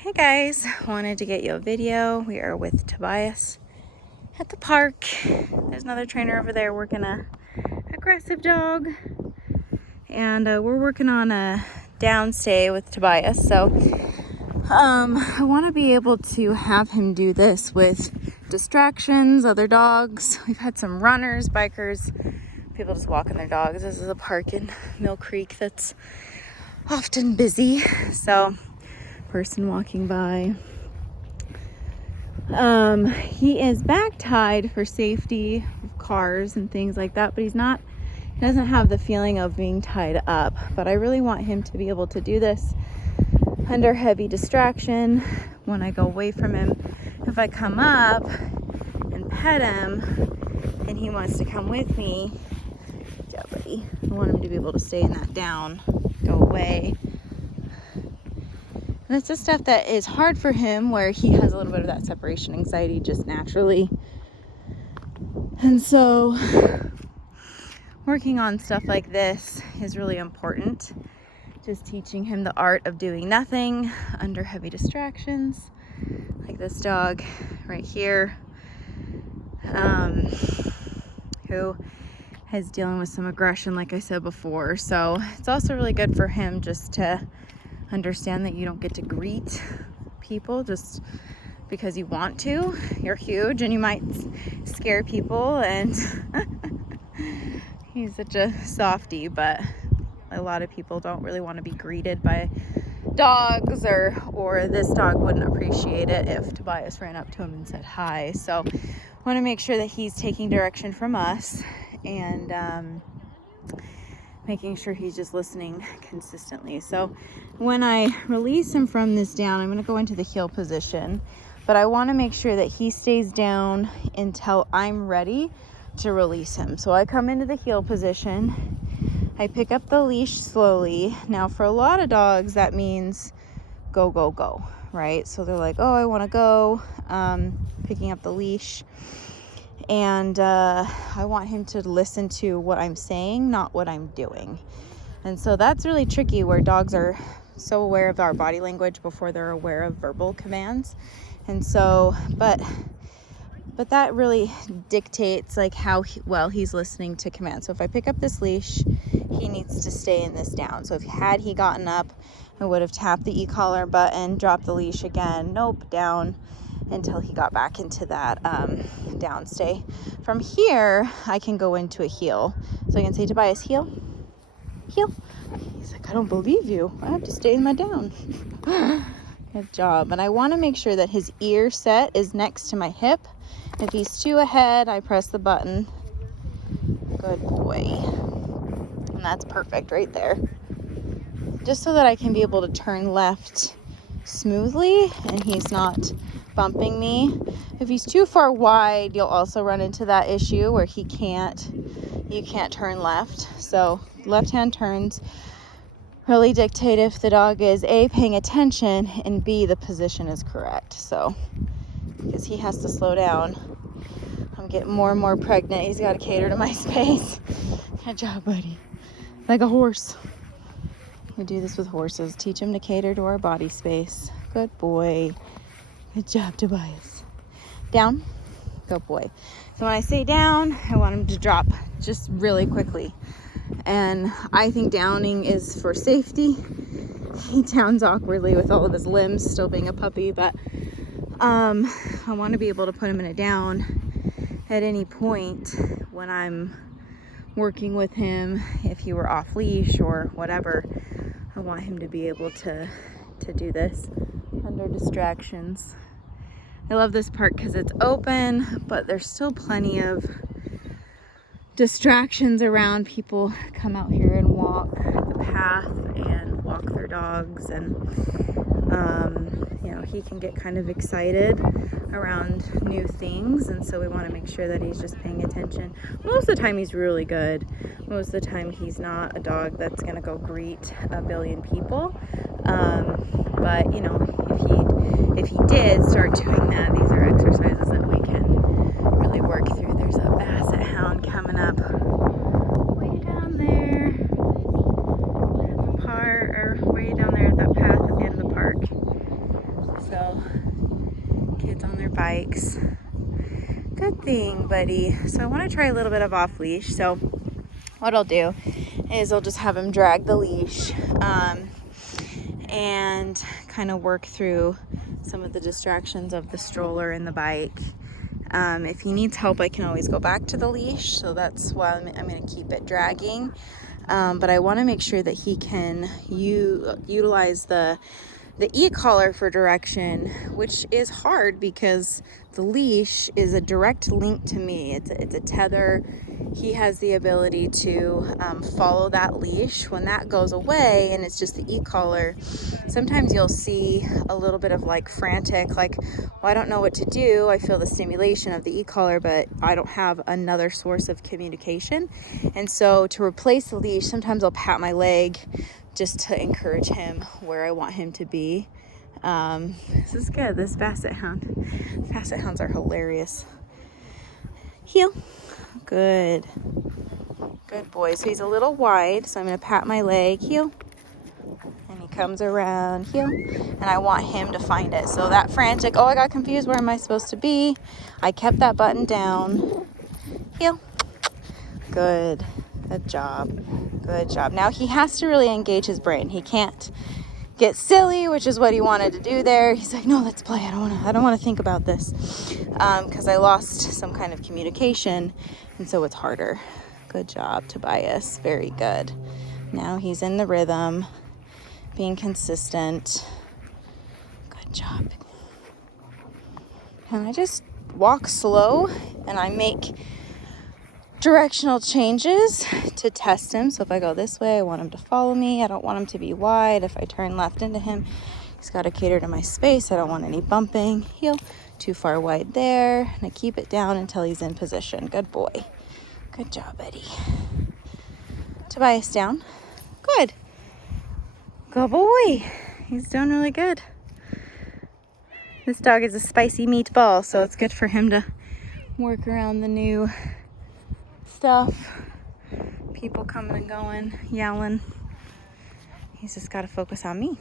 Hey guys, wanted to get you a video. We are with Tobias at the park. There's another trainer over there working a aggressive dog, and we're working on a downstay with Tobias. So I want to be able to have him do this with distractions, other dogs. We've had some runners, bikers, people just walking their dogs. This is a park in Mill Creek that's often busy, so person walking by. He is back tied for safety of cars and things like that, but he doesn't have the feeling of being tied up. But I really want him to be able to do this under heavy distraction when I go away from him. If I come up and pet him and he wants to come with me, yeah, buddy, I want him to be able to stay in that down, go away. And it's the stuff that is hard for him, where he has a little bit of that separation anxiety just naturally. And so working on stuff like this is really important. Just teaching him the art of doing nothing under heavy distractions, like this dog right here, who is dealing with some aggression, like I said before. So it's also really good for him just to understand that you don't get to greet people just because you want to. You're huge and you might scare people, and he's such a softie, but a lot of people don't really want to be greeted by dogs, or this dog wouldn't appreciate it if Tobias ran up to him and said hi. So I want to make sure that he's taking direction from us and making sure he's just listening consistently. So when I release him from this down, I'm going to go into the heel position, but I want to make sure that he stays down until I'm ready to release him. So I come into the heel position, I pick up the leash slowly. Now for a lot of dogs, that means go, go, go, right? So they're like, oh, I want to go, picking up the leash. And I want him to listen to what I'm saying, not what I'm doing. And so that's really tricky, where dogs are so aware of our body language before they're aware of verbal commands. And so, but that really dictates like how well he's listening to commands. So if I pick up this leash, he needs to stay in this down. So had he gotten up, I would have tapped the e-collar button, dropped the leash again, nope, down, until he got back into that downstay. From here, I can go into a heel. So I can say, Tobias, heel, heel. He's like, I don't believe you. I have to stay in my down. Good job. And I want to make sure that his ear set is next to my hip. If he's too ahead, I press the button. Good boy. And that's perfect right there. Just so that I can be able to turn left smoothly and he's not bumping me. If he's too far wide, you'll also run into that issue where you can't turn left. So left hand turns really dictate if the dog is A, paying attention, and B, the position is correct. So because he has to slow down, I'm getting more and more pregnant. He's got to cater to my space. Good job, buddy. Like a horse. We do this with horses. Teach him to cater to our body space. Good boy. Good job, Tobias. Down. Good boy. So when I say down, I want him to drop just really quickly. And I think downing is for safety. He downs awkwardly with all of his limbs, still being a puppy, but I want to be able to put him in a down at any point when I'm working with him. If he were off leash or whatever, I want him to be able to do this under distractions. I love this park because it's open, but there's still plenty of distractions around. People come out here and walk the path and walk their dogs, and he can get kind of excited around new things, and so we want to make sure that he's just paying attention. Most of the time he's really good. Most of the time he's not a dog that's going to go greet a billion people, but if he did start doing that, these are exercises that we can really work through. There's a basset hound coming up way down there at the park, or way down there at that path at the end of the park. kids on their bikes. Good thing, buddy. So I want to try a little bit of off leash. So what I'll do is I'll just have him drag the leash and kind of work through some of the distractions of the stroller and the bike. If he needs help, I can always go back to the leash. So that's why I'm going to keep it dragging. But I want to make sure that he can utilize the e-collar for direction, which is hard because the leash is a direct link to me. It's a tether. He has the ability to follow that leash. When that goes away and it's just the e-collar, sometimes you'll see a little bit of like frantic, like, well, I don't know what to do. I feel the stimulation of the e-collar, but I don't have another source of communication. And so to replace the leash, sometimes I'll pat my leg just to encourage him where I want him to be. This is good. This basset hound. Basset hounds are hilarious. Heel. Good. Good boy. So he's a little wide, so I'm going to pat my leg. Heel. And he comes around. Heel. And I want him to find it. So that frantic, oh, I got confused. Where am I supposed to be? I kept that button down. Heel. Good. Good job. Good job. Now he has to really engage his brain. He can't get silly, which is what he wanted to do there. He's like, no, let's play. I don't want to think about this, because I lost some kind of communication, and so it's harder. Good job, Tobias. Very good. Now he's in the rhythm, being consistent. Good job. And I just walk slow, and I make directional changes to test him. So if I go this way, I want him to follow me. I don't want him to be wide. If I turn left into him, he's got to cater to my space. I don't want any bumping. Heel. Too far wide there. And I keep it down until he's in position. Good boy. Good job, Eddie. Tobias down. Good. Good boy. He's doing really good. This dog is a spicy meatball, so it's good for him to work around the new stuff. People coming and going, yelling. He's just got to focus on me.